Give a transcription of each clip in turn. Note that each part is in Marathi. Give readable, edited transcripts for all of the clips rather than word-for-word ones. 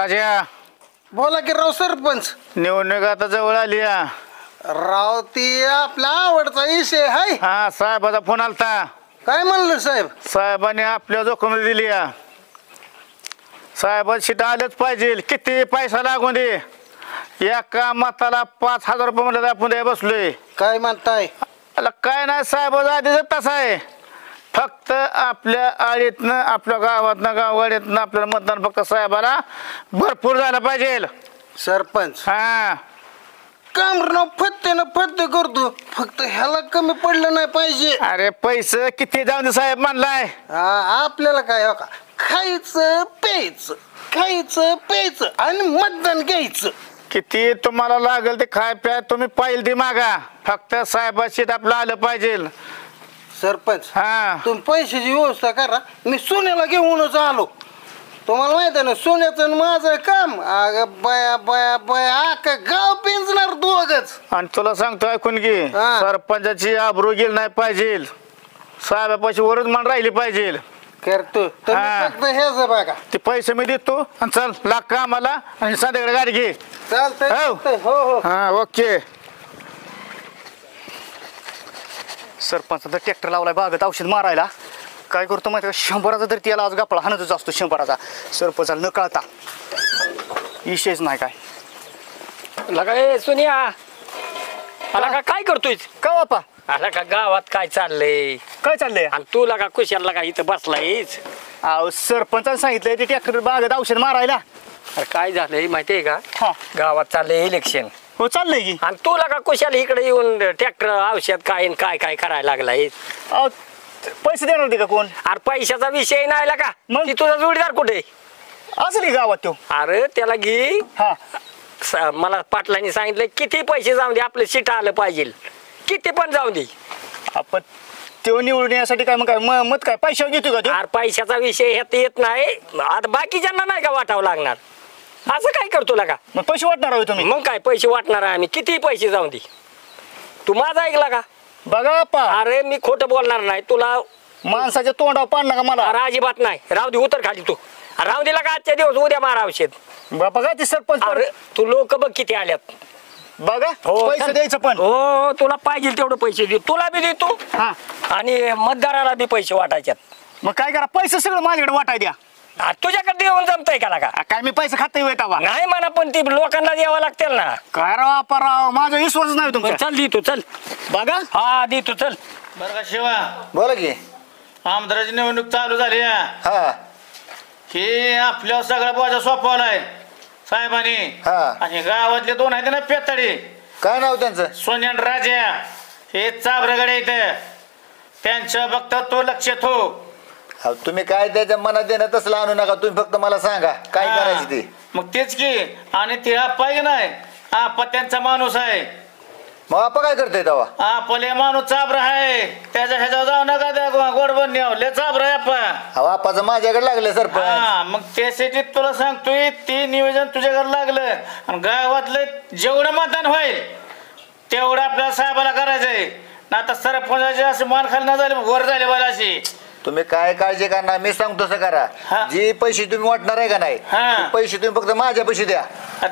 राजा बोला की राव सरपंच. निवडणूक आता जवळ आली या. राव ती आपला आवडता विषय हाय. हा साहेबाचा फोन आलता. काय म्हणलं साहेब? साहेबांनी आपल्या जोखम दिली या. साहेब शिटा आलंच पाहिजे, किती पैसा लागून दे. एका मताला 5,000 रुपये म्हणलं आपण द्या बसलोय. काय म्हणताय? काय नाही साहेब आधीच तसा आहे. फक्त आपल्या आळीतनं आपल्या गावातनं गाववाड्यातनं आपल्याला मतदान फक्त साहेबाला भरपूर झालं पाहिजे. सरपंच हा कामराव फत्ते करतो, फक्त ह्याला कमी पडलं नाही पाहिजे. अरे पैसे किती जाऊन दे साहेब म्हणलाय. आपल्याला काय हो का, खायचं प्यायचं आणि मतदान घ्यायचं. किती तुम्हाला लागेल ते खाय प्या तुम्ही पाहिजे ते मागा, फक्त साहेबाशी आपलं आलं पाहिजे. सरपंच हा तुम्ही पैशाची व्यवस्था करा, मी सोन्याला घेऊनच आलो. तुम्हाला माहित आहे ना सोन्याचं माझं काम. अगं बया बया बया अख्खा गाव पिंजणार दोघच. आणि तुला सांगतो ऐकून घे, सरपंचाची आबरू गेली नाही पाहिजे. साहेबापाशी वरच मान राहिली पाहिजे. करतो फक्त हेच बघा. ते पैसे मी देतो आणि चल लाग का आम्हाला आणि संध्याकडे गाडी घे. चालतंय. हो हा ओके. सरपंचाचा ट्रॅक्टर लावलाय बागत औषध मारायला. काय करतो माहिती का, 100चा तर त्याला आज गापळा हाणतच असतो. 100चा सरपंचाला न कळता विषयच नाही काय. लगा ए सोनिया, आला का काय करतोय? का बापा आला का गावात काय चाललंय? काय चाललंय? आणि तू लगा कुशाला का इथं बसलायच? अहो सरपंचाने सांगितलंय ते ट्रॅक्टर बागत औषध मारायला. अरे काय झालंय माहितीये का, हा गावात चाललंय इलेक्शन. हो चाललंय की. आणि तू लगा कुशाला इकडे येऊन ट्रॅक्टर औषध काय काय करायला लागलाय? अहो पैसे देणार होते का कोण? अरे पैशाचा विषय नाही का, मग? ती तुझा जोडीदार कुठे? असं नाही गावात तो. अरे त्याला घे. हा मला पाटलांनी सांगितलं किती पैसे जाऊ दे, आपलं सीट आलं पाहिजे, किती पण जाऊ दे. आपण तो निवडून येण्यासाठी काय मग मत काय पैशावर घेतो का तो? अरे पैशाचा विषय ह्यात येत नाही. आता बाकीच्यांना नाही का वाटावं लागणार? असं काय करतो का? मग पैसे वाटणार आहोत तुम्ही? मग काय पैसे वाटणार आहे आम्ही, किती पैसे जाऊ दे. तू माझा ऐकला का? बघा बाप्पा, अरे मी खोटं बोलणार नाही तुला. माणसाच्या तोंडावर पाडणार का मला? अरे अजिबात नाही. राहू दे, उतर खाली तू. राहू दिला का आजच्या दिवस, उद्या मारा औषध. बापा काय ते सरपंच अरे तू लोक बघ किती आल्यात. बघा पैसे द्यायचं पण. हो तुला पाहिजे तेवढं पैसे दे, तुला बी देतो हा आणि मतदाराला बी पैसे वाटायच्यात. मग काय करा, पैसे सगळं माझ्याकडे वाटाय द्या. तुझ्याकडे देऊन जमतंय का लागा? काय मी पैसे खाते येतावा? नाही म्हणा, पण ती लोकांना द्यावं लागतील ना. काय राव अपराव, माझा विश्वास नाही तुमचा. चल देतो, चल. बघा हा देतो, चल. बरं का शिवा, बोला की. आमदाराची निवडणूक चालू झाली. हा हे आपल्यावर सगळा बोजा सोपवलाय साहेबांनी. आणि गावातले दोन आहेत ना पेताडे, काय नाव त्यांचं? सोन्या आणि राजा, हे चाबरगडे इथं, त्यांच्या फक्त तो लक्ष ठेव. तुम्ही काय त्याच्या मनात देणं तसलं आणू नका. तुम्ही फक्त मला सांगा काय करायचं ते. मग तेच की. आणि ते आप्पा नाही, आप्पा त्यांचा माणूस आहे. मग आपण काय करतोय तेव्हा? आपले माणूस चाबरा आहे, त्याच्या ह्याच्यावर जाऊ नका. त्या गोड बनले चाबरा आहे आप्पा. बापाचं माझ्याकडे लागलं सरपंच. हा मग त्यासाठी तुला सांगतोय, ते नियोजन तुझ्याकडे लागलं. आणि गावातलं जेवढं मतदान होईल तेवढं आपल्याला साहेबाला करायचंय. ना आता सरपंचाचे असे मान खाली न झाले, वर झाले मला अशी. तुम्ही काय काळजी करणार, मी सांगतो तसं करा. जे पैसे तुम्ही वाटणार आहे का नाही, पैसे तुम्ही फक्त माझ्या पैसे द्या.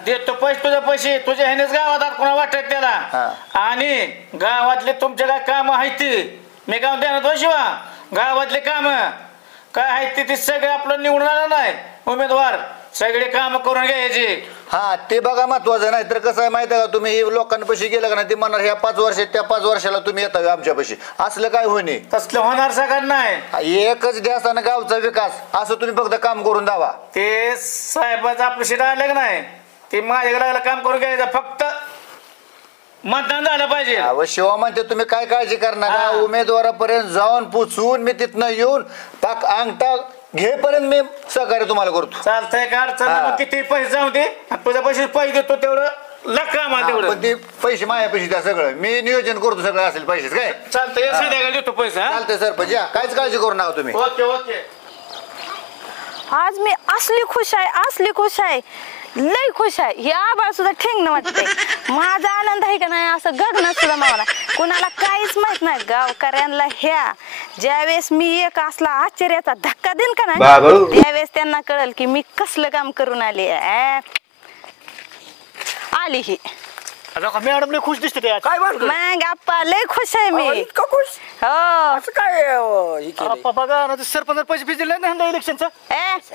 देतो पैसे, तुझे पैसे तुझ्या ह्यानेच गावात कोणा वाटत त्याला. आणि गावातले तुमचे काय काम आहेत मी काय देणार शिवा, गावातले काम काय आहेत ते सगळे आपलं निवडून आलं नाही उमेदवार, सगळे काम करून घ्यायचे. हा ते बघा महत्वाचं. नाही तर कसं आहे माहिती आहे का, तुम्ही लोकांना पैसे गेलं का नाही, ते म्हणणार ह्या 5 वर्षात त्या 5 वर्षाला तुम्ही येता आमच्या पैसे. असलं काय होणे, तसलं होणार सगळं नाही. एकच द्यास आणि गावचा विकास असं तुम्ही फक्त काम करून द्यावा. ते साहेबाचं आपलं शेत आलं का नाही, ते माझ्याकडे लागलं काम करून घ्यायचं, फक्त मतदान झालं पाहिजे. शिवा म्हणते तुम्ही काय काळजी करणार, उमेदवारापर्यंत जाऊन पुचवून मी तिथनं येऊन पाक अंगठा घेपर्यंत मी सहकार्य तुम्हाला करतो. चालतंय का अडचण? किती पैसे जाऊ दे, तुझ्या पैसे देतो तेवढं लका मला तेवढं. पण ते पैसे माझ्या पैसे द्या, सगळं मी नियोजन करतो, सगळं असेल पैसे काय. चालतंय संध्याकाळी देतो पैसे. चालतंय सरपंच, या काहीच काळजी करू नका तुम्ही. Okay okay. आज मी असली खुश आहे, लय खुश आहे. हे आबाळ सुद्धा ठेंगणं वाटतंय. माझा आनंद आहे का नाही असं गगनात सुद्धा मावला. कुणाला काहीच माहित नाही. गावकऱ्यांना ह्या ज्यावेळेस मी एक असला आश्चर्याचा धक्का देईन का नाही त्यावेळेस त्यांना कळल की मी कसलं काम करून आली. आली ही मॅडम लय खुश दिसते ते काय म्हणतो मग आप्पा लय खुश आहे मी. इतकं खुश हो असं काय हे केलंय? आप्पा बघा ना सरपंच पैसे फिस दिले नाही इलेक्शनचं.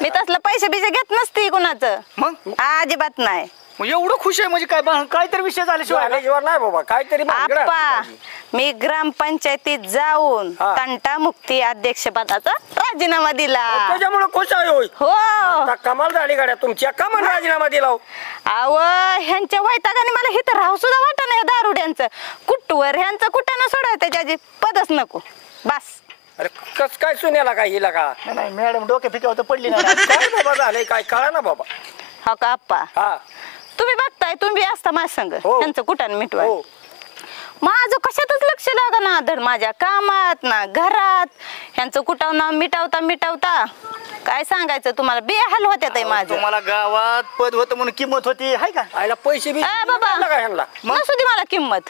मी तसलं पैसे बिसे घेत नसते कुणाचं. मग अजिबात नाही. एवढं खुश आहे म्हणजे काय तर विषय झाल्याशिवाय कॉलेजवर नाही बाबा काहीतरी भानगड आप्पा असते. मी ग्रामपंचायतीत जाऊन हा. तंटामुक्ती अध्यक्षपदाचा राजीनामा दिला. त्याच्यामुळे खुश आहे होय. हो आता कमाल झाली गाड्या तुमच्या कमाल राजीनामा दिला हो. अव ह्यांच्या वैतागाने मला इथं राहू सुद्धा वाटत नाही. दारुड्यांचं कुटवर ह्यांचं कुठं सोडायचं त्याची पदच नको बस. अरे कस काय सुनेला काय हिला का नाही मॅडम डोक्या फिक्यावर तर पडली नाही. काय बाबा झालंय काय कळा ना बाबा. हो का आप्पा हा तुम्ही बघताय तुम्ही असता माझ्या संग हो. ह्यांचं कुठं मिटवाय. हो माझं कशातच लक्ष लागा ना धड माझ्या कामात ना घरात. ह्यांचं कुठं ना मिटावता काय सांगायचं तुम्हाला बेहाल होत्या ताई माझं. तुम्हाला गावात पद होतं म्हणून किंमत होती हाय का. आयला पैसे बी बाबा का ह्यांना नसू दे मला किंमत.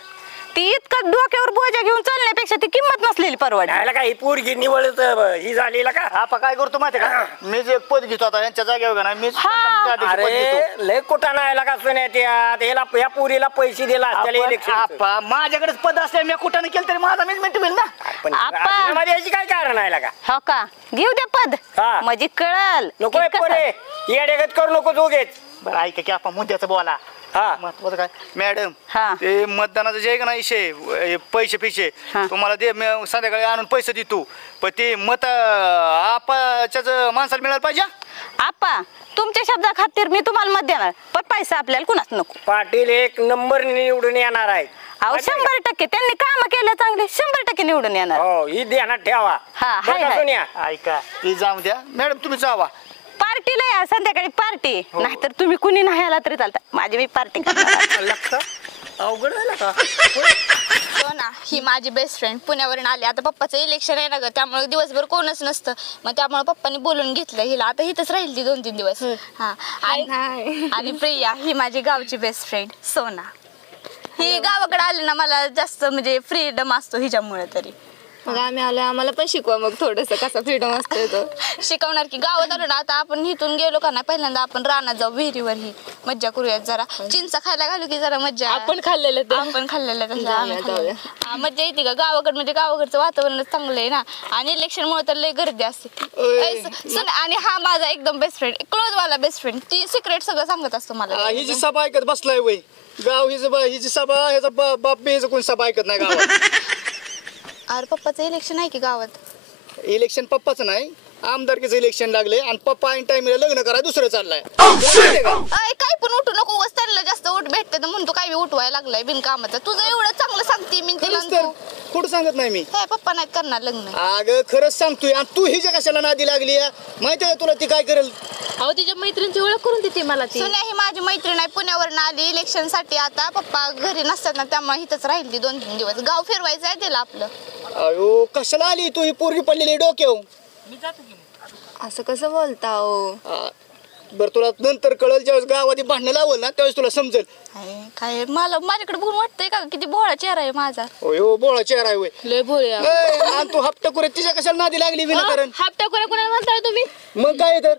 ती इतकं डोक्यावर बोजा घेऊन चालण्यापेक्षा ती किंमत नसलेली परवडली. आयला काय ही पोरगी निवडत ही झालेला का. आपण काय करतो माहिती का मी जे एक पद घेतो आता यांच्या जागेवर का नाही मी हा. अरे लय कुठं नाही आला का सुन्यात याला या पोरीला पैसे दिला त्याला इलेक्शन माझ्याकडेच पद असल्या मी कुठं केलं तरी माझा मीच मिटवेल ना. पण आप्पा. राजीनामा द्यायची काय कारण आहे का. हो का घेऊ द्या पद हा. म्हणजे कळल नको की कसं. पोरे येडेगत करू नको दोघेच. बरं ऐका की आपण मुद्द्याचं बोला. हा महत्वाचं काय मॅडम हा. ते मतदानाचं जे का नाही पैसे पैसे हा. तुम्हाला दे मी संध्याकाळी आणून पैसे देतो पण ते मत आपाच्याच माणसाला मिळायला पाहिजे. आप्पा तुमच्या शब्दा खातीर मी तुम्हाला मत देणार पण पैसा आपल्याला कुणाच नको. पाटील एक नंबर निवडून येणार आहे. अहो 100% त्यांनी काम केलं चांगले 100% निवडून येणार. हो ही ध्यानात ठेवा. हा, बरं हाय, का हाय. सोनिया? ऐका ते जाऊ द्या मॅडम तुम्ही जावा. पार्टीला या संध्याकाळी पार्टी नाहीतर तुम्ही कुणी नाही आला तरी चालतं माझी मी पार्टी लक्ष अवघड आहे ना का. हो ना ही माझी बेस्ट फ्रेंड पुण्यावरून आली. आता पप्पाचं इलेक्शन आहे ना ग त्यामुळे दिवसभर कोणच नसतं मग त्यामुळे पप्पांनी बोलून घेतलं हिला. आता हिथंच राहील ती 2-3 दिवस. हा आणि प्रिया ही माझी गावची बेस्ट फ्रेंड सोना. ही गावाकडे आली ना मला जास्त म्हणजे फ्रीडम असतो हिच्यामुळे तरी. मग आम्ही आलो आम्हाला पण शिकवा मग थोडंसं कसं फ्रीडम असतं तो. शिकवणार की गावात आलो ना आता आपण इथून गेलो का नाही पहिल्यांदा आपण रानात जाऊ विहिरीवर ही मज्जा करूयात जरा. चिंचा खायला घालू की जरा मज्जा. आपण खाल्लेलं ते. आपण खाल्लेलं तसं आम्ही जाऊया. खाल्लेलं. हा, मज्जा येते का गावाकडे म्हणजे गावाकडचं वातावरण चांगलं आहे ना आणि इलेक्शन मुळे तर लय गर्दी असते. आणि हा माझा एकदम बेस्ट फ्रेंड क्लोज वाला बेस्ट फ्रेंड ती सिक्रेट सगळं सांगत असतो मला. हिची सभा ऐकत बसलाय वय गाव हिची सभा ह्याचा बाप बेच कोणी सभा ऐकत नाही गावात. अरे पप्पाचं इलेक्शन आहे की गावात. इलेक्शन पप्पाचं नाही आमदारकीचं इलेक्शन लागले आणि पप्पा ऐन टाइमला लग्न करा दुसरं चाललंय. काय पण उठू नको उगाच त्यांना जास्त उठ भेटते तर म्हणतो काय उठवायला लागलाय बिनकामाचं. तुझं एवढं चांगलं सांगते मी तिला खरंच तर खोटं सांगत नाही मी. काय पप्पा नाहीत करणार लग्न. अगं खरंच सांगतोय आणि तू हिच्या कशाला नादी लागली माहिती आहे तुला ती काय करेल. अहो तिच्या मैत्रिणीची ओळख करून देते मला ती. सुन्या ही माझी मैत्रीण आहे पुण्यावरून आली इलेक्शन साठी. आता पप्पा घरी नसतात ना त्यामुळे इथंच राहील ती 2-3 दिवस. गाव फिरवायचं आहे तिला आपलं. अयो कशाला आली तू ही पोरगी पडलेली डोक्यावर. असं कसं बोलता हो. बरं तुला नंतर कळल ज्यावेळेस गावात भांडणं लावल ना त्यावेळेस तुला समजेल. काय मला माझ्याकडे बघून वाटतंय का किती भोळा चेहरा आहे माझा. हो बोळा चेहरा आहे. लय भोळ्या. आणि तू हप्ता कुरे तिच्या कशाला नादी लागली विनाकारण. हप्ता कोणा म्हणताय तुम्ही. मग काय तर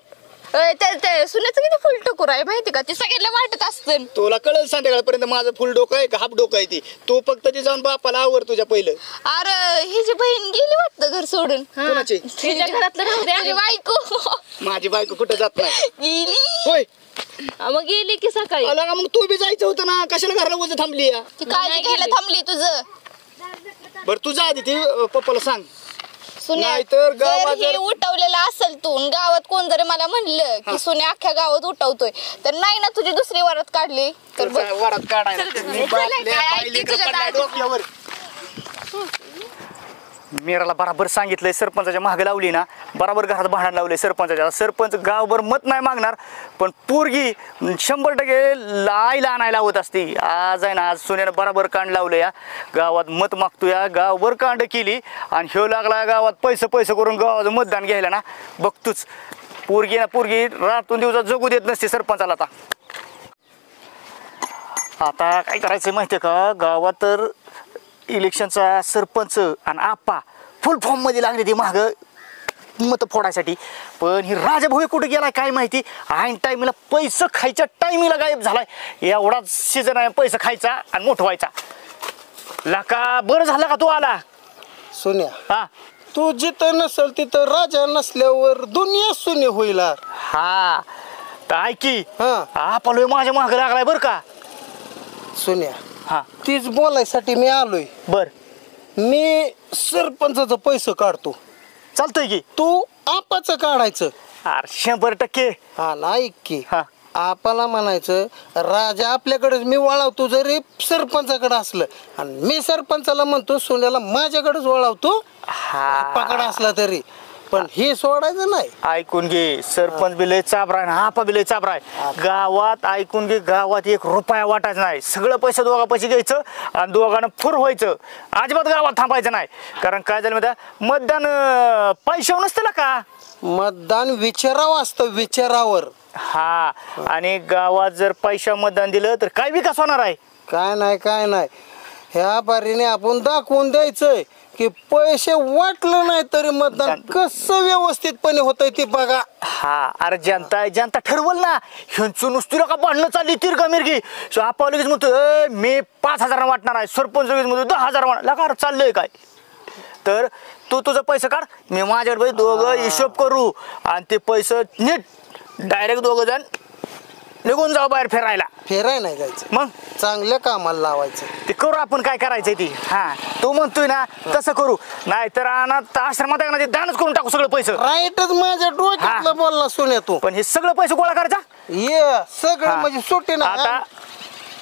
ते सुन्याचं किती फुल टकोर आहे माहिती का ती सगळ्यांना वाटत असते. तुला कळल संध्याकाळपर्यंत माझं फुल डोकं आहे का हाफ डोकं आहे ती. तू फक्त ती जाऊन बापाला आवर तुझ्या पहिलं. अरे हिची बहीण गेली वाटतं घर सोडून. कोणाची तिच्या घरातलं राहू माझी द्या. बायको माझी बायको कुठं जात नाही. गेली. होय मग गेली की सकाळी. आला का मग तू बी जायचं होतं ना कशाला घराला वजन थांबली. ती काळजी घ्यायला थांबली तुझं. बरं तू जा आधी ती पप्पाला सांग. सुन्या नाहीतर जर गावात हे उठवलेलं असेल तू आणि गावात कोण जरी मला म्हणलं की सुन्या अख्ख्या गावात उठवतोय तर नाही ना तुझी दुसरी वरात काढली तर बघ. वरात काढायला मी बाटल्या काय पाहिली ऐकते का तुझ्या पडलाय दादी? डोक्यावर. मीराला बराबर सांगितलंय सरपंचाच्या मागे लावली ना बराबर घरात भांडण लावले सरपंचाच्या. सरपंच गावभर मत नाही मागणार पण पोरगी 100% आईला आणायला लावत असते. आज आहे ना आज सोन्यानं बराबर कांड लावलं या गावात मत मागतो या गावभर कांड केली आणि ह्यो लागला गावात पैसे करून गावाचं मतदान घ्यायला ना बघतोच. पोरगी ना पोरगी रातून दिवसा जगू देत नसते सरपंचाला. आता काय करायचं माहितीये का, गावात तर इलेक्शनचा सरपंच आणि आप्पा फुल फॉर्म मध्ये लागले ते माग मत फोडायसाठी. पण ही राजाभाऊ कुठे गेलाय काय माहिती. ऐन टायमीला पैसे खायच्या टायमीला गायब झालाय. एवढाच सीझन आहे पैसे खायचा आणि मोठं व्हायचा. लाका बरं झालं का तू आला. सोन्या हा तू जिथं नसल तिथं राजा नसल्यावर दुनिया शून्य होईल. हा तर ऐकी हा आपलं माझ्या माग लागलाय बरं का. सोन्या हा तीच बोलायसाठी मी आलोय. बर मी सरपंचाचं पैसे काढतो, चालतंय की. तू आपाचं काढायचं. अरे 100%. हा नाही की हा आपल्याला म्हणायचं राजा आपल्याकडेच मी वळवतो जरी सरपंचाकडे असलं, आणि मी सरपंचाला म्हणतो सोन्याला माझ्याकडेच वळवतो हा पकड असला तरी. पण हे सोडायचं नाही. ऐकून घे, सरपंच बी लय चाबराय ना आपा बी लय चाबराय. गावात ऐकून घे, गावात 1 रुपया वाटायचा नाही. सगळं पैसे दोघा पैसे घ्यायचं आणि दोघांना फुर व्हायचं. अजिबात गावात थांबायचं नाही. कारण काय झालं माहिती, मतदान पैशावर नसतं ना का. मतदान विचारावं असतं, विचारावर. हा आणि गावात जर पैशा मतदान दिलं तर काय विकास होणार आहे. काय नाही काय नाही, ह्या बारीने आपण दाखवून द्यायचंय की पैसे वाटलं नाही तरी मतदान कसं व्यवस्थितपणे होतंय ते बघा. हा अरे जनता आहे, जनता ठरवल ना. ह्यांचं नुसती का भांडणं चालली तिरका मिरगी. आपण लगेच म्हणतो मी 5,000 वाटणार आहे, सरपंच लगेच म्हणतो 10,000 वाटणार. लका चाललंय काय. तर तू तुझं पैसे काढ, मी माझ्याकडे दोघं हिशोब करू आणि ते पैसे नीट डायरेक्ट दोघं जण निघून जाऊ बाहेर फिरायला. फेराय नाही जायचं, मग चांगल्या कामाला लावायचं. ते करू आपण काय करायचंय ती. हा तू म्हणतोय ना तसं करू, नाहीतर अनाथ आश्रमात आहे ना ते दानच करून टाकू सगळं पैसे. राईटच माझ्या डोक्यातलं बोलला सोन्या तू. पण हे सगळं पैसे गोळा करायचा ये सगळं म्हणजे सुट्टी ना. आता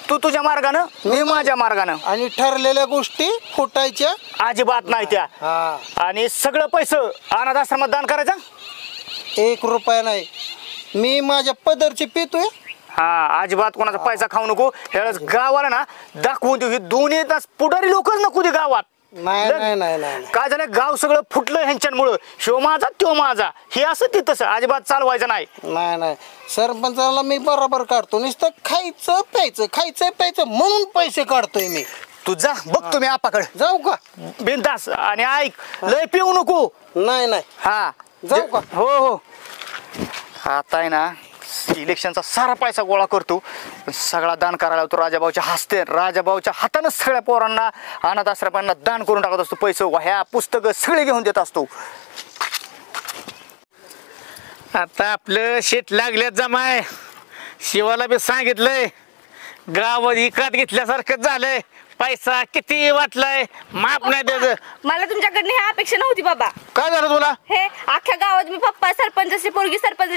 तू तुझ्या मार्गानं मी माझ्या मार्गानं. आणि ठरलेल्या गोष्टी फुटायच्या अजिबात नाही त्या. हा आणि सगळं पैसे अनाथ आश्रमात दान करायचा. 1 रुपया नाही, मी माझ्या पदरची पितोय. हा अजिबात कोणाचा पैसा खाऊ नको. ह्यावेळेस गावाला ना दाखवून देऊ, हे दोन्ही तास पुढारी लोकच नको दे गावात. नाही नाही नाही नाही काय झालं, गाव सगळं फुटलं ह्यांच्यामुळं. शिव माझा त्यो माझा हे असं ते तसं अजिबात चालवायचं नाही. नाही नाही, सरपंचाला मी बरोबर काढतो. नुसतं खायचं प्यायचं म्हणून पैसे काढतोय मी. तू जा बघ तुम्ही आपाकडे जाऊ का? बिनधास्त. आणि ऐक लय पिऊ नको. नाही नाही हा जाऊ का? हो हो. आता आहे ना इलेक्शनचा सारा पैसा गोळा करतो, सगळा दान करायला होतो राजाभाऊच्या हस्ते. राजाभाऊच्या हातानं सगळ्या पोरांना अनाथ आश्रमांना दान करून टाकत असतो. पैसे वह्या पुस्तकं सगळे घेऊन देत असतो. आता आपलं शेत लागल्यात जमाय. शिवाला बी सांगितलंय गावात इकात घेतल्यासारखं झालंय. पैसा किती वाटलाय माप नाही त्याचं. मला तुमच्याकडनं ही अपेक्षा नव्हती बाबा. काय झालं तुला. हे अख्ख्या गावात मी पप्पा सरपंचाची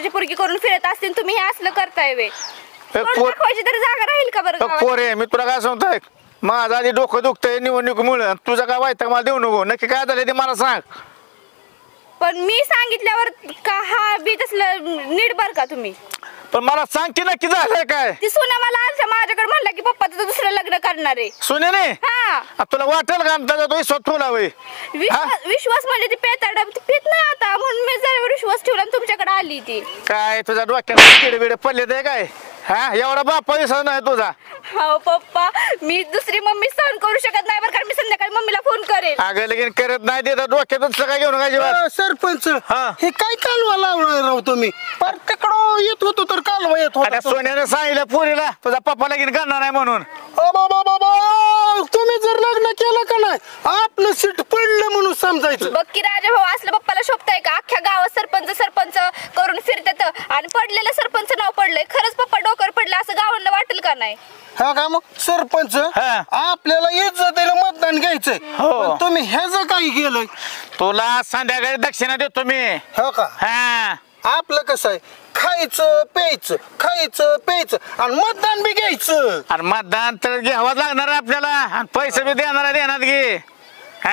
पोरगी करून फिरत असतील, तुम्ही हे असलं करताय वे. दाखवायची तरी जागा राहील का बरं गावात? पोरे मी तुला काय सांगतोय, माझं आधी डोकं दुखतंय निवडणुकीमुळं. तुझं काय वाईट मला देऊ नको. नक्की काय झालं ते मला सांग. पण मी सांगितल्यावर का हा बी तसलं नीट बर का तुम्ही. पण मला सांग की नक्की झालंय काय. ती सोन्या मला आलच्या माझ्याकडे म्हणला की पप्पा तुझं दुसरं लग्न करणार आहे. सुनेने हा तुला वाटेल का त्याचा तो स्वतःला वय. विश्वास म्हणजे ती पेताड ती पेत नाही आता, म्हणून मी जरा विश्वास ठेवला आणि तुमच्याकडे आली ती. काय तुझ्या डोक्यात किडे बिडे पडले ते काय. हा एवढा बापा विश्वास नाही तुझा. हो पप्पा, मी दुसरी मम्मी सहन करू शकत नाही बरं, कारण मी संध्याकाळी मम्मीला फोन करेन. अगं लगीन करत नाही देता डोक्यातच काय घेऊन काय जीवात. सरपंच हा. हे काय कालवा लावणार राव तुम्ही. प्रत्येकडं येत होतो तर कालवा येत आता होता. सोन्याने सांगितलं पोरीला तुझा पप्पा लगीन करणार नाही म्हणून. तुम्ही जर लग्न केलं का नाही आपलं सीट पडलं म्हणून समजायचं. बघ की राजा भाऊ असलं पप्पाला शोभताय का. अख्ख्या गावात सरपंच करून फिरतात आणि पडलेलं सरपंच नाव पडलंय. खरंच पप्पा डोकर पडलं असं गावांना वाटेल का नाही. हा का मग सरपंच हा. आपल्याला इज्जतीला मतदान घ्यायचंय. हो. पण तुम्ही ह्याच काही केलंय. तुला संध्याकाळी दक्षिणा देतो मी. हो का? हा आपलं कसं आहे, खायचं प्यायचं आणि मतदान बी घ्यायचं. अरे मतदान तर घ्यावंच लागणार आहे आपल्याला. आणि पैसे बी देणार देणार घे. हा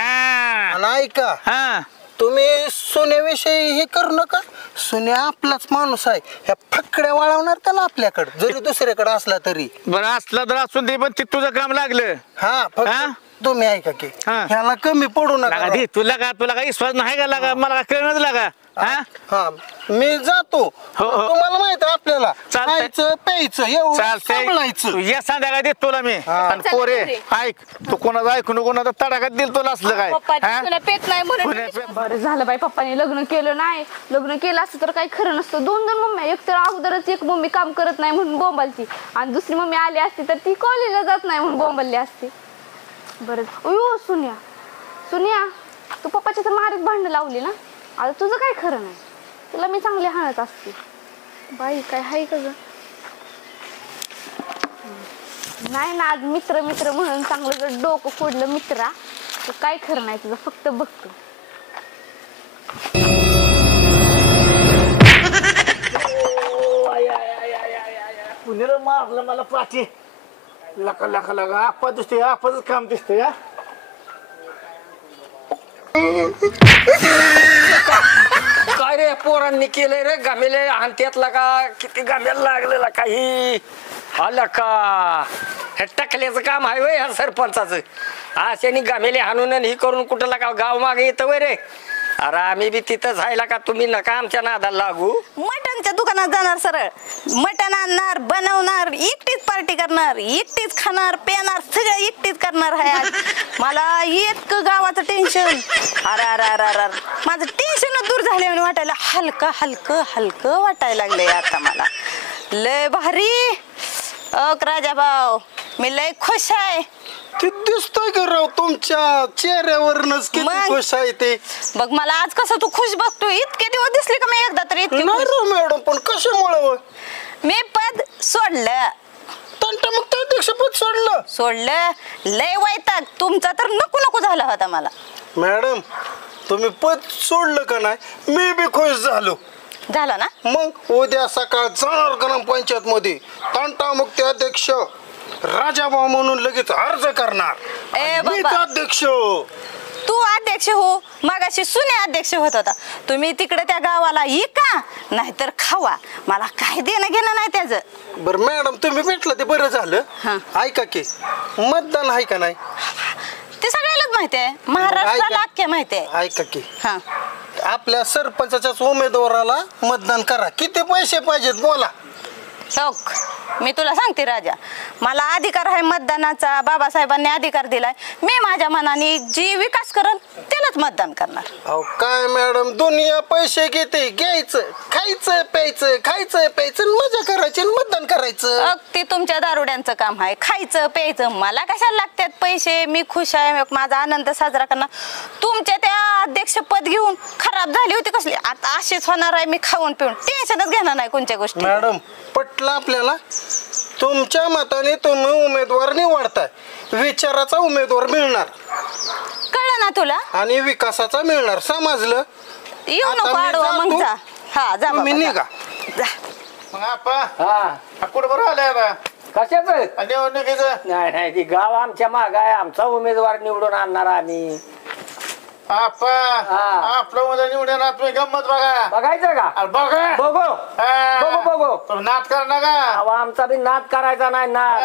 आणि ऐका, हा तुम्ही सोन्याविषयी हे करू नका. सोन्या आपलाच माणूस आहे. ह्या फकड्या वाळवणार त्याला आपल्याकडे, जरी दुसऱ्याकडे असला तरी. बरं असलं तर असून दे, पण ते तुझं काम लागलं. हा हा? फक्त तुम्ही ऐका की हा. ह्याला कमी पडू लागा नका. दे तुला का, तुला काय विश्वास नाही का लागा, मला काय कळणच लागा. हा हा मी जातो हो. तुम्हाला माहित आहे आपल्याला चालतंय. खायचं प्यायचं एवढं चालतंय सांभाळायचं. तू या संध्याकाळी देत तुला मी हा. आणि पोरे ऐक तू कोणाचं ऐकून कोणाचा तडाखात दिल तुला असलं काय हा? तुला पेत नाही म्हणून पुण्या- बरं झालं बाई पप्पाने लग्न केलं नाही लग्न केलं असतं तर काही खरं नसतं दोन मम्मी एक तर अगोदरच एक मम्मी काम करत नाही म्हणून बोंबालची आणि दुसरी मम्मी आली असती तर ती कॉलेजला जात नाही म्हणून बोंबलली असती बरं अयो सुनिया तू पप्पाच्या तर मारीत भांडणं लावली ना आता तुझं काय खरं नाही तुला मी चांगली हाणत असते बाई काय हाय का ग नाही ना आज मित्र म्हणून चांगलं जर डोकं फोडलं मित्रा तर काय खरं नाही तुझं फक्त बघतो पुण्याला मारलं मला पाठी लका लका लका आपा दिसते आपाच काम दिसतंय हा काय रे पोरांनी केलंय रे गामेले अंत्यातला का किती गाम्याला लागलेला काही आला का हे टाकल्याचं काम आहे वय ह्या सरपंचाचं अशाने गामेले हाणून आणि ही करून कुठं लागा गाव मागे येतं वय रे अरे आम्ही बी तिथं जायला का तुम्ही नका आमच्या नादाला लागू मटणच्या दुकानात जाणार सरळ मटण आणणार बनवणार एकटीच पार्टी करणार एकटीच खाणार पेणार सगळं एकटीच करणार आहे आज मला इतकं गावाचं टेन्शन अरे अरे अरे अरे अरे. माझं टेन्शन दूर झाले म्हणून वाटायला हलकं हलकं हलकं वाटायला लागलंय आता मला लय भारी राजा भाऊ मी लय खुश आहे ते दिसतोय की राव तुमच्या चेहऱ्यावरनच किती मग? खुश आहे ते बघ मला आज कसं तू खुश बघतो इतके दिवस दिसले का मी एकदा तरी इतकी नाही खुश? राव मॅडम पण कशामुळे मी पद सोडलं तंटामुक्त अध्यक्षपद सोडलं लय वैताग तुमचा तर नको नको झाला होता मला मॅडम तुम्ही पद सोडलं का नाही मी बी खुश झालो झालं ना मग उद्या सकाळ जाणार ग्रामपंचायत मध्ये तंटामुक्ती अध्यक्ष राजाभाऊ म्हणून लगेच अर्ज करणार ए मीच बाबा. अध्यक्ष तू अध्यक्ष हो मगाशी सुने अध्यक्ष होत होता तुम्ही तिकडे त्या गावाला ये का नाहीतर खावा मला काय देणं घेणं नाही त्याचं बर मॅडम तुम्ही भेटलं ते बरं हा. झालं ऐका की मतदान आहे का नाही ते सगळ्यालाच माहिती आहे महाराष्ट्राला अख्ख्या माहिती आहे ऐका की हा आपल्या सरपंचाच्याच उमेदवाराला मतदान करा किती पैसे पाहिजेत बोला चौक मी तुला सांगते राजा मला अधिकार आहे मतदानाचा बाबासाहेबांनी अधिकार दिलाय मी माझ्या मनाने जी विकास करल त्यालाच मतदान करणार अहो काय मॅडम दुनिया पैसे घेते घ्यायचं खायचं प्यायचं आणि मजा करायची आणि मतदान करायचं ते तुमच्या दारुड्यांचं काम आहे खायचं प्यायचं मला कशाला लागतात पैसे मी खुश आहे माझा आनंद साजरा करणार तुमच्या त्या अध्यक्षपद घेऊन खराब झाली होती कसली आता अशीच होणार आहे मी खाऊन पिऊन टेन्शनच घेणार नाही कोणत्या गोष्टी मॅडम पटलं आपल्याला तुमच्या मताने तुम्ही उमेदवार निवडताय विचाराचा उमेदवार मिळणार कळलं ना तुला आणि विकासाचा मिळणार समजलं येऊ आता नको मी आडवा जातो. मग जा हा जा तुम्ही बाबा, निघा जा. मग आपा हा कुठं बरं आलंय आता कशाच निवडणुकीचं नाही नाही ती गाव आमच्या माग आहे आमचा उमेदवार निवडून आणणार आम्ही आपा हा. आपलं उद्या निवडून तुम्ही गंमत बघा बघायचं का अरे बघा बघू हा. बघू तुम्ही नाद कर ना का अहो, आमचा बी नाद करायचा नाही नाद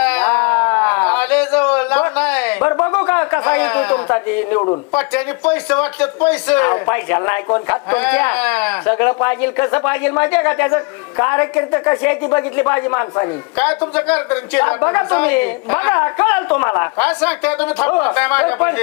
आले जवळ लांब नाही बर बघू का कसा हा. येतो तुमचा ती निवडून पट्ट्याने पैसे वाटतात पैसे अहो, पैशाला नाही कोण खात हा. तुमच्या सगळं पाहिजे कसं पाहिजे माहितीये का त्याचं कार्यकर्ते कशी आहे ती बघितली पाहिजे माणसानी काय तुमचं कार्यक्रम बघा तुम्ही बघा कळाल तुम्हाला काय सांगताय तुम्ही हो, थांबताय माझ्या पण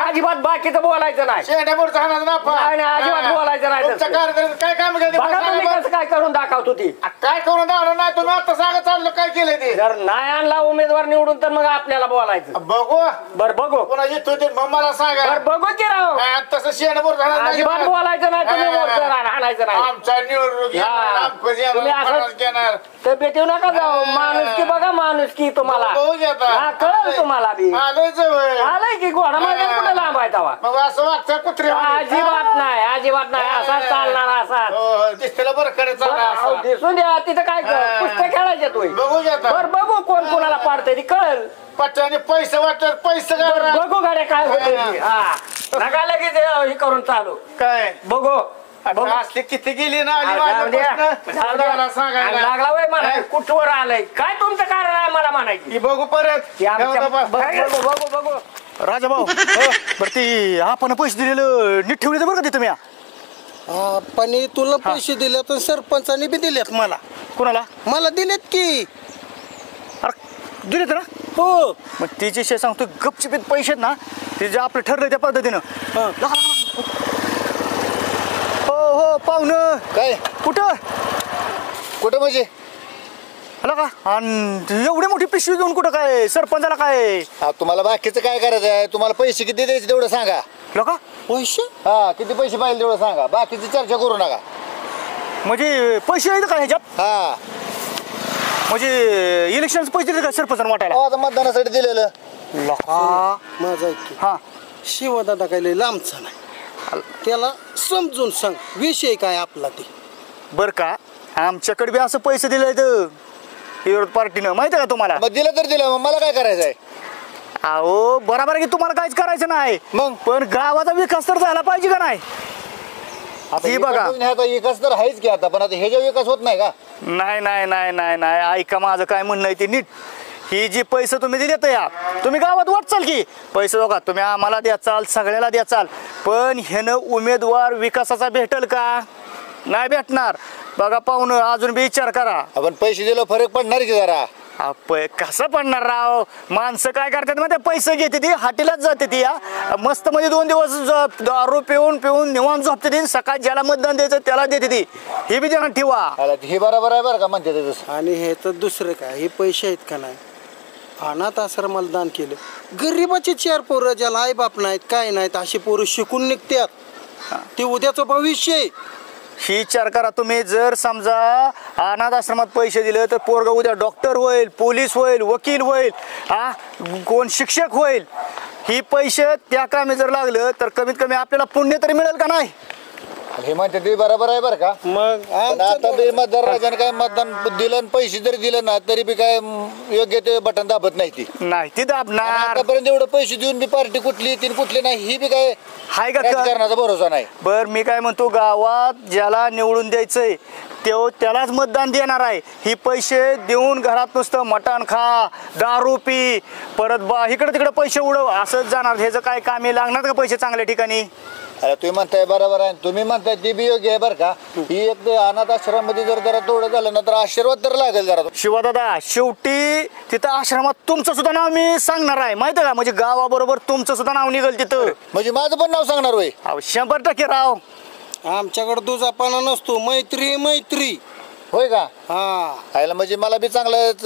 अजिबात बाकीचं बोलायचं नाही शेंड्यापूरचा हाणाच ना आपा. नाही, नाही, अजिबात बोलायचं नाही तुमच्या तसं. कार्यक्रमात काय काम केलं ते बघा सांगा तुम्ही बरं. कसं काय करून दाखवतो ती काय करून दावलं नाही तुम्ही आता सांगा चाललं काय केलं ते जर नाही आणला उमेदवार निवडून तर मग आपल्याला बोलायचं बघू बर बघू कोणा येतो ते मग मला सांगा बर बघू की राव हा, तसं शेंड्यापूर अजिबात बोलायचं नाही तुम्ही मोठं आणायचं नाही आमच्या निवडणूक हा. आमकं तुम्ही येणार, असं- फणस घेणार तर भेटू नका जाऊ माणूस की बघा माणूस की तुम्हाला बघू की आता. हा, कळलं तुम्हाला बी आलोय जवळ आलंय की घोडा माझ्या हा. कुठे लांब आहे तवा मग असं वागतं कुत्रे अजिबात नाही असा चालणार असा दिसतेला बरं कडे बरं, अहो, दिसून द्या तिथं काय हा. कुस्त्या खेळायच्या तुम्ही बघू की आता. बर बघू कोण कोणाला पाडतंय ती कळल पट्ट्याने पैसे वाटतात पैसे बर, काय बघू गाड्या काय होतंय ती. हा नका लगेच हे करून चालू काय बघू बघू. असली किती गेली ना आली जाऊ द्या. माझ्यापासनं. जाऊ द्या. मला सांगायला. लागला वय मला कुठवर आलंय काय तुमचं कारण आहे मला म्हणायची ही बघू परत ती आमच्या- ठेवतो बा. बघू राजा भाऊ बरं ती आपण पैसे दिलेलं नीट ठेवले बरं का ते तुम्ही पण तुला पैसे दिले तर सरपंचाने बी दिलेत मला दिलेत की. अरे दिले तर ना. हो मग तिचे विषय सांगतो गपचिपीत पैसे आहेत ना ते जे आपलं ठरलं त्या पद्धतीनं. हो पाहुणं काय कुठं कुठं म्हणजे आला का आणि एवढी मोठी पिशवी घेऊन कुठं काय सरपंचाला काय तुम्हाला बाकीचं काय करायचं आहे तुम्हाला पैसे किती द्यायचे तेवढं सांगा का पैसे हा किती पैसे पाहिजे तेवढं सांगा बाकीची चर्चा करू नका म्हणजे पैसे आहेत का ह्याच्यात हा म्हणजे इलेक्शन पैसे दिले का सरपंचाला वाटायला आता मतदानासाठी दिलेलं माझा हा शिवदादा काय लय लांबचा नाही त्याला समजून सांग विषय काय आपला ते. बर का आमच्याकडे बी असं पैसे दिले विरोध पार्टीनं माहिती आहे का तुम्हाला. मग दिलं तर दिलं मग मला काय करायचं आहे. अहो बरोबर आहे की तुम्हाला काहीच करायचं नाही मग पण गावाचा विकास तर झाला पाहिजे का नाही. आता ही बघा. आता विकास तर आहेच की आता पण आता हे जे विकास होत नाही का. नाही नाही नाही नाही नाही ऐका माझं काय म्हणणं आहे ते नीट. ही जी पैसे तुम्ही दिले तर या तुम्ही गावात वाटचाल की पैसे बघा तुम्ही आम्हाला द्याचाल सगळ्याला द्याचाल पण ह्यानं उमेदवार विकासाचा भेटल का नाही भेटणार. बघा पाहुणं अजून बी विचार करा. आपण पैसे दिलं फरक पडणार की जरा. कसं पडणार राव माणसं काय करतात मग ते पैसे घेते ती हाटीलाच जाते ती मस्त म्हणजे 2 दिवस दारू पिऊन निवांत झोपते ती सकाळी ज्याला मतदान द्यायचं त्याला देते ती. हे बी ध्यानात ठेवा. हे बरोबर आहे बरं का म्हणते ते तसं. आणि हे तर दुसरं काय हे पैसे आहेत का नाही अनाथ आश्रमाला दान केलं गरीबाचे 4 पोरं ज्याला आई बाप नाहीत काय नाहीत अशी पोरं शिकून निघतात ते उद्याचं भविष्य आहे. ही विचार करा तुम्ही जर समजा अनाथ आश्रमात पैसे दिले तर पोरगा उद्या डॉक्टर होईल पोलीस होईल वकील होईल कोण शिक्षक होईल. ही पैसे त्या कामी जर लागलं तर कमीत कमी आपल्याला पुण्य तरी मिळेल का नाही. हे म्हणते ते बरोबर आहे बरं का. मग पण आता बी मतदार राजाने काय मतदान दिलं आणि पैसे जरी दिले ना तरी बी काय योग्य ते बटन दाबत नाही ती. नाही ती दाबणार. आतापर्यंत एवढं पैसे देऊन बी पार्टी कुठली येतील कुठली नाही ही बी काय हाय का राजकारणाचा भरोसा नाही. बर मी काय म्हणतो गावात ज्याला निवडून द्यायचंय त्यालाच मतदान देणार आहे. ही पैसे देऊन घरात नुसतं मटण खा दारू पी परत इकडे तिकडे पैसे उडव असंच जाणार. ह्याचं काय कामी लागणार का पैसे चांगल्या ठिकाणी. अरे तुम्ही म्हणताय बरोबर आहे तुम्ही म्हणताय ते बी योग्य आहे बरं का. ही एक अनाथ आश्रमामध्ये जर जरा थोडं झालं ना तर आशीर्वाद तर लागेल जरा. शिवादादा शेवटी तिथं आश्रमात तुमचं सुद्धा नाव मी सांगणार आहे माहिती का म्हणजे गावाबरोबर तुमचं सुद्धा नाव निघेल तिथं. म्हणजे माझं पण नाव सांगणार होय. 100% राव. आमच्याकडे दुजापाना नसतो मैत्री होय का. हा आयला म्हणजे मला बी चांगलंच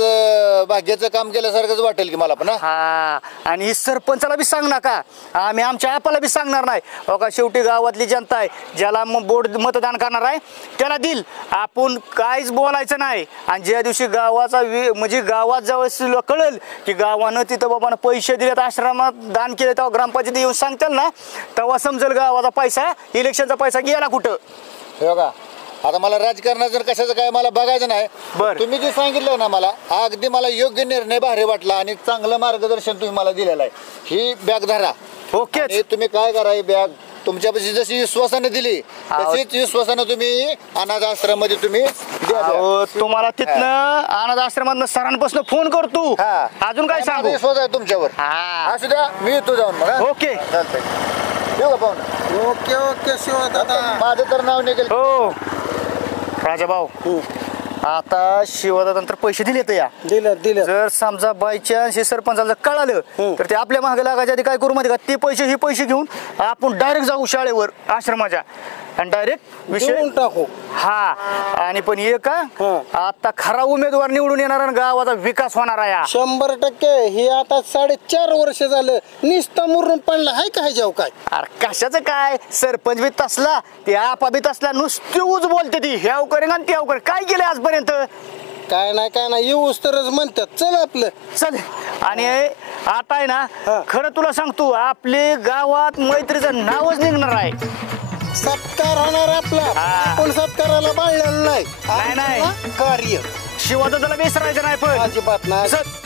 भाग्याचं काम केल्यासारखंच वाटेल की मला पण. हा आणि ही सरपंचाला बी सांग नका आम्ही आमच्या आपाला बी सांगणार नाही. हो का शेवटी गावातली जनता आहे ज्याला बोर्ड मतदान करणार आहे त्याला दिल आपण काहीच बोलायचं नाही. आणि ज्या दिवशी गावाचा म्हणजे गावात जवळ कळेल की गावानं तिथं बाबानं पैसे दिलेत आश्रमात दान केले तेव्हा ग्रामपंचायत येऊन सांगतील ना तेव्हा समजेल गावाचा पैसा इलेक्शनचा पैसा गेला कुठं. हो का. आता मला राजकारणात जर कशाचं काय मला बघायचं नाही. बरं. तुम्ही जे सांगितलं ना मला अगदी मला योग्य निर्णय भारी वाटला आणि चांगलं मार्गदर्शन तुम्ही मला दिलेलं आहे. ही बॅग धरा. ओके आणि तुम्ही काय करा ही बॅग तुमच्यापाशी जशी विश्वासाने दिली तशीच विश्वासाने तुम्ही अनाथ आश्रम मध्ये तुम्ही द्या. तुम्हाला तिथनं अनाथ आश्रमात सरांपासून फोन करतो. अजून काय माझा सांगू. विश्वास आहे तुमच्यावर. असू द्या मी येतो जाऊन मग. ओके चालतंय येऊ का पाहुणं. ओके शिवदादा माझं तर नाव निघेल. हो राजा भाऊ आता शिवादानंतर पैसे दिलेत या दिलं जर समजा बाय चान्स हे सरपंचाला कळालं तर ते आपल्या मागे लागायच्या आधी काय करू माहिती का ते पैसे घेऊन आपण डायरेक्ट जाऊ शाळेवर आश्रमाच्या आणि डायरेक्ट विषय टाकू. हा आणि पण हे का आता खरा उमेदवार निवडून येणार आणि गावाचा विकास होणार आहे. 100% हे आता 4.5 वर्ष झालं निस्ता मुरून पडला हाय का ह्याच्यावर काय. अरे कशाचं काय सरपंच बी तसला ते आपा बी तसला नुसती उच बोलते ती ह्याव करेन आणि त्याव करेन काय केलंय आजपर्यंत. काय नाही येऊच तरच म्हणतात चल आपलं चल. आणि आता आहे ना खरं तुला सांगतो आपले गावात मैत्रीचं नावच निघणार आहे. सत्कार होणार आपला आपण सत्काराला बाळलेलं नाही नाही. कार्य शिवादाला विसरायचं नाही पण अजिबात नाही. चल.